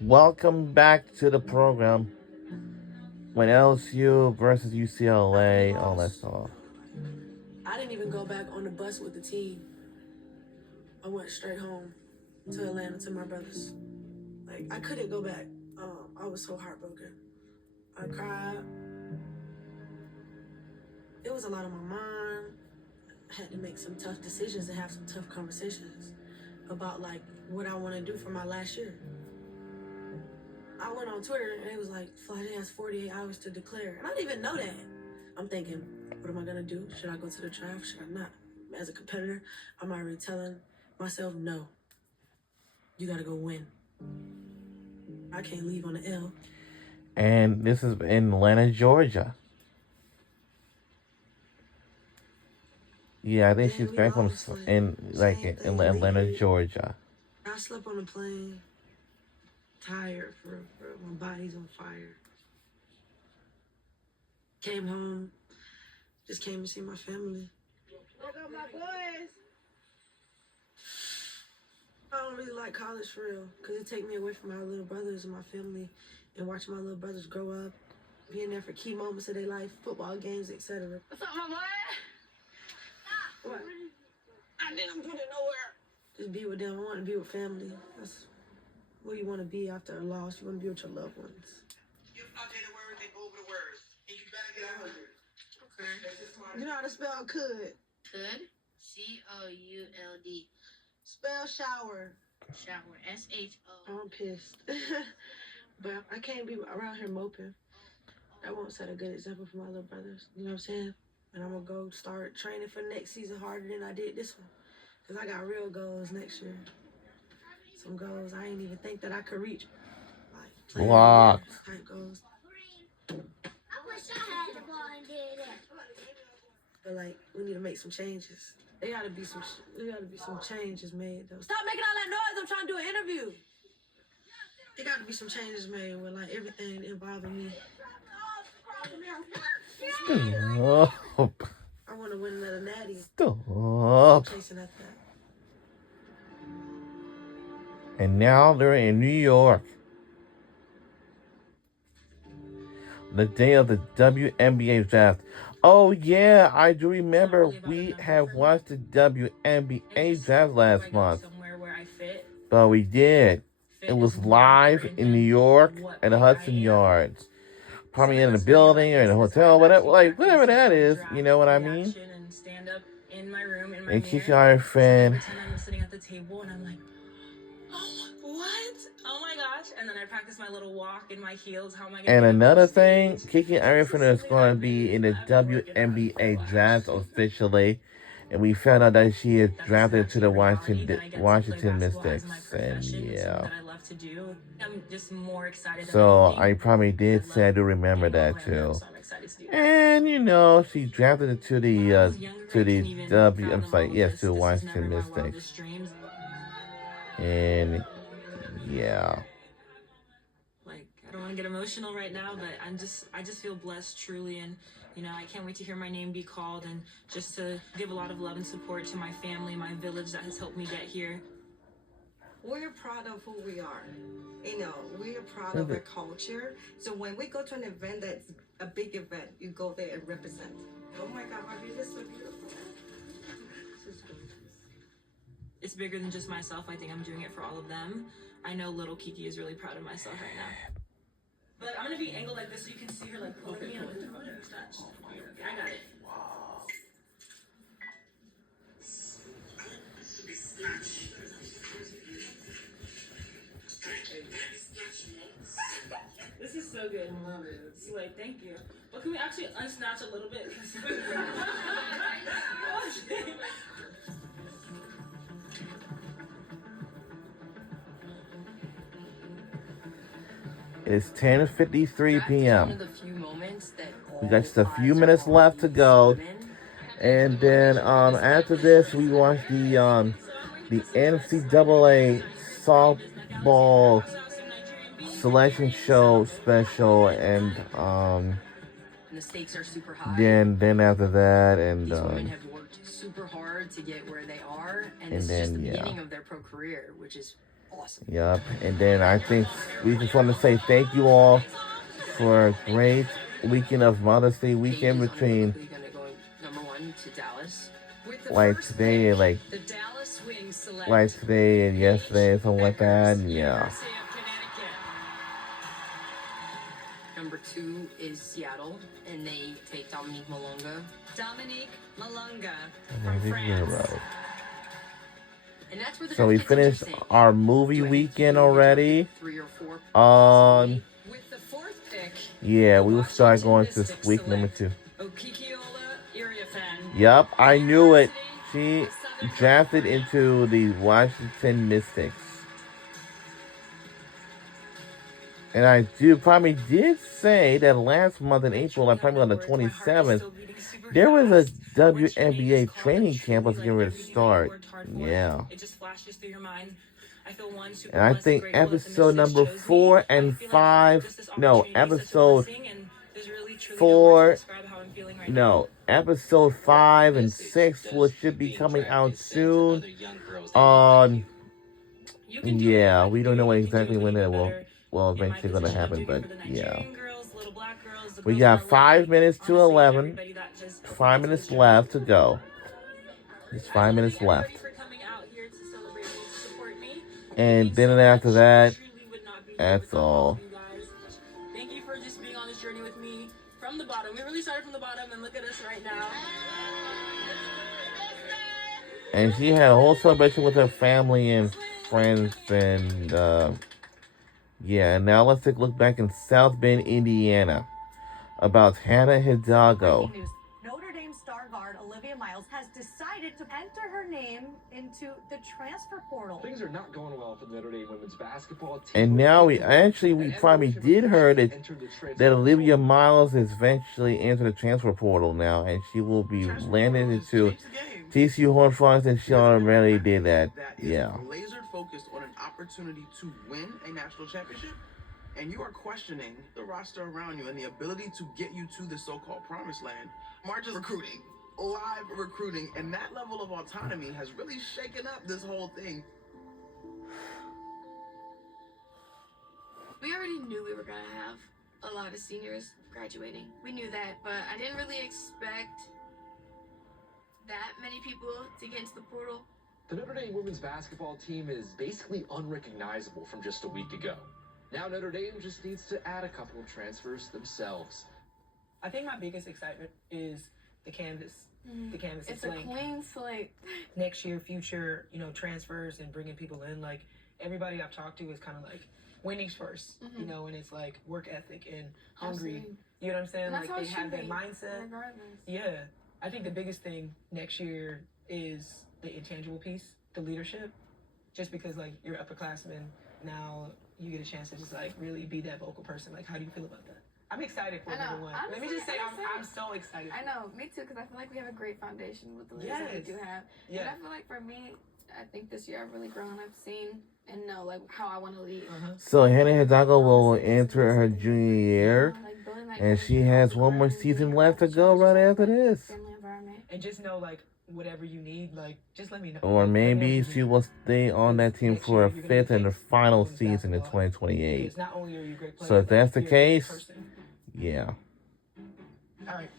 Welcome back to the program. When LSU versus UCLA, all that stuff. I didn't even go back on the bus with the team. I went straight home to Atlanta to my brothers. Like I couldn't go back. I was so heartbroken. I cried. It was a lot on my mind. I had to make some tough decisions and have some tough conversations about like what I want to do for my last year. I went on Twitter and it was like Friday has 48 hours to declare, and I didn't even know that. I'm thinking, what am I gonna do? Should I go to the draft? Should I not? As a competitor, I'm already telling myself, no. You gotta go win. I can't leave on the L. And this is in Atlanta, Georgia. Yeah, I think she's back from in Atlanta, Georgia. I slept on a plane, tired for my body's on fire. Came home, just came to see my family. Look up my boys. I don't really like college for real, because it take me away from my little brothers and my family, and watching my little brothers grow up, being there for key moments of their life, football games, etc. What's up, my boy? What? I didn't put it nowhere. Just be with them. I want to be with family. That's where you want to be after a loss. You want to be with your loved ones. You update the words and go over the words, and you better get 100. Okay. You know how to spell could? Could. COULD. Spell shower. Shower. SHO. I'm pissed. But I can't be around here moping. That won't set a good example for my little brothers. You know what I'm saying? And I'm going to go start training for next season harder than I did this one. Because I got real goals next year. Some goals I didn't even think that I could reach. Like, Blocked. Type goals. I wish I had the ball and did it. But like, we need to make some changes. There gotta be some changes made though. Stop making all that noise! I'm trying to do an interview. There gotta be some changes made with like everything involving me. Stop. I want to win another natty. Stop. Chasing at that. And now they're in New York. The day of the WNBA draft. Oh yeah, I do remember we have watched the WNBA draft last month. But we did. It was live in New York at the Hudson Yards. Probably in a building or in a hotel, whatever that is, you know what I mean? And Kiki Arifin. I'm sitting at the table and I'm like, what? Oh my gosh. And then I practice my little walk in my heels. How am I gonna And another thing, Kiki Arifin is going to be in the WNBA draft officially. And we found out that she is drafted to the Washington Mystics. And yeah. I'm just more excited. So I probably did say I do remember that too. And you know, she drafted to the to Washington Mystics. And yeah. Like, I don't want to get emotional right now, but I just feel blessed truly, and you know, I can't wait to hear my name be called and just to give a lot of love and support to my family, my village that has helped me get here. We're proud of who we are. You know, we're proud of our culture. So when we go to an event that's a big event, you go there and represent. Oh my God, my view is so beautiful. It's bigger than just myself. I think I'm doing it for all of them. I know little Kiki is really proud of myself right now. But I'm gonna be angled like this so you can see her like poking me in with her touch. I got it. Wow. This is so good. I love it. Slay, thank you. But can we actually unsnatch a little bit? It's 10:53 p.m. We got just a few minutes left to go. And then after this, we watch the NCAA softball selection show special, and the stakes are super high. Then after that, and these women have worked super hard to get where they are, and this is just the beginning of their pro career, which is awesome. Yup. And then I think we just want to say thank you all for a great weekend of Mother's Day weekend between Gonna go number 1 to Dallas. With the like first today and pick, the Dallas Wings select today and yesterday and something like that. Beckers, And yeah. University of Connecticut. Number 2 is Seattle, and they take Dominique Malonga. Dominique Malonga from Maybe France. Euro. And that's where the So we draft gets finished interesting. our movie Do I think weekend he's gonna be already. drafted 3 or 4? With the 4th pick, Yeah, we will start Washington going to this Mystics week number select 2. Okikiola Iriafen. Yup, I knew it. She University of Southern drafted California. into the Washington Mystics. And I probably did say that last month in April, like probably on the 27th, there was a WNBA training camp was getting ready to start. Yeah. It just flashes through your mind. I feel one super And I blessed think and grateful that the episode Mystics number chose me. 4 I and feel like 5, just this no, opportunity is such a episode blessing, and there's really, truly no 4, words to describe how I'm feeling right now. no, episode 5 and 6 should be coming out soon. You can do it. Yeah, I we can don't do know it. You exactly can do when it that even will better. eventually going to happen, I'm but doing it for the yeah. Nigerian girls, the little black girls, the We girls got that are 5 loving. minutes to Honestly, 11. everybody that just opened 5 up to minutes this journey. left to go. There's 5 minutes Everybody left. for coming out here to celebrate me, to support me. And then after that, that's all. You guys. Thank you for just being on this journey with me from the bottom. We really started from the bottom, and look at us right now. And she had a whole celebration with her family and friends, and yeah. And now let's take a look back in South Bend, Indiana, about Hannah Hidalgo. Breaking news. Notre Dame star guard Olivia Miles has decided to enter her name into the transfer portal. Things are not going well for the Notre Dame women's basketball team. And now we probably did hear that Olivia Miles has eventually entered the transfer portal now, and she will be landing into TCU Horned Frogs, and she already did that. Yeah. Laser focused on an opportunity to win a national championship, and you are questioning the roster around you and the ability to get you to the so-called promised land. March's recruiting, live recruiting, and that level of autonomy has really shaken up this whole thing. We already knew we were going to have a lot of seniors graduating. We knew that, but I didn't really expect that many people to get into the portal. The Notre Dame women's basketball team is basically unrecognizable from just a week ago. Now Notre Dame just needs to add a couple of transfers themselves. I think my biggest excitement is the canvas. The canvas It's is a blank. clean slate. Next year, future, transfers and bringing people in. Like, everybody I've talked to is kind of like winning's first, and it's like work ethic and hungry. Absolutely. You know what I'm saying? And that's Like, how they it have should that be, mindset. regardless. Yeah. I think the biggest thing next year is the intangible piece, the leadership. Just because, like, you're upperclassmen, now you get a chance to just, like, really be that vocal person. Like, how do you feel about that? I'm excited for I know. number one. Let me Honestly, just say, I'm I'm excited. so excited. I know, me too, because I feel like we have a great foundation with the leaders that we Yes. do have. And Yeah. I feel like for me, I think this year I've really grown. I've seen and know like how I want to lead. So Hannah Hidalgo will enter her junior year, Like, building that and she chemistry has with one more learning, season being left to coached, go and right just after like this. family environment. And just know, like, whatever you need, like, just let me know. Or maybe she will stay on that team Next for a year, you're gonna fifth and the face final women's season in basketball. 2028. Because not only are you a great player, So if but that's the you're a great case, person. yeah. All right.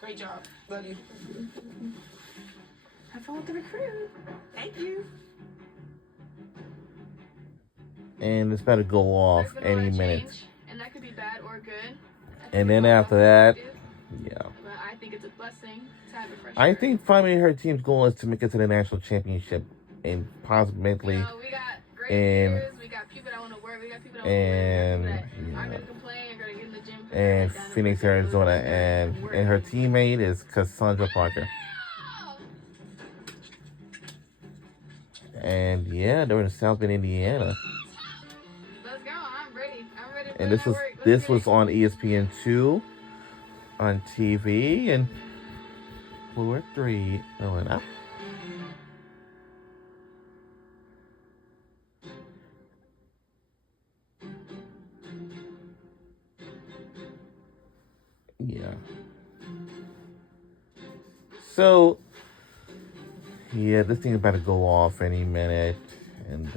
Great job. Love you. Have fun with the recruit. Thank you. And it's about to go off There's been a lot any of minute. change, and that could be bad or good. I think And it's then all after about that, perspective, yeah. But I think it's a blessing to have it for I sure. think finally her team's goal is to make it to the national championship and possibly We got great and- leaders, we got people that want to work, we got people that and, want to win, people that yeah. aren't going to complain, are going to get in the gym, put their and head down Phoenix, work, Arizona, and and her teammate is Cassandra Parker. And yeah, they're in South Bend, Indiana. Let's go. I'm ready. I'm ready. And this was on ESPN2 on TV, and Floor 3 going up. Yeah. So, yeah, this thing's about to go off any minute, and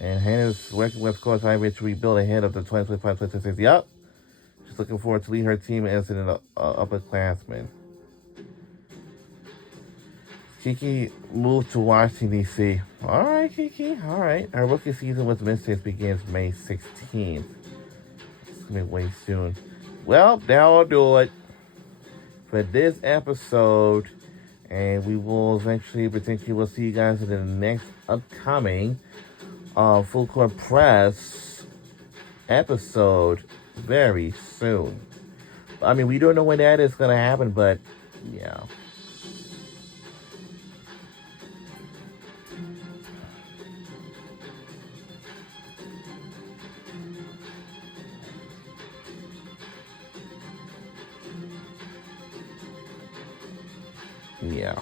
And Hannah's working with Coach Ivy to rebuild ahead of the 2025-2026. Yup. She's looking forward to lead her team as an upperclassman. Kiki moved to Washington, D.C. All right, Kiki. All right. Her rookie season with Mystics begins May 16th. It's going to be way soon. Well, that'll do it for this episode. And we will eventually, potentially, we'll see you guys in the next upcoming Full Court Press episode very soon. I mean, we don't know when that is going to happen, but yeah. Yeah.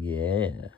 Yeah.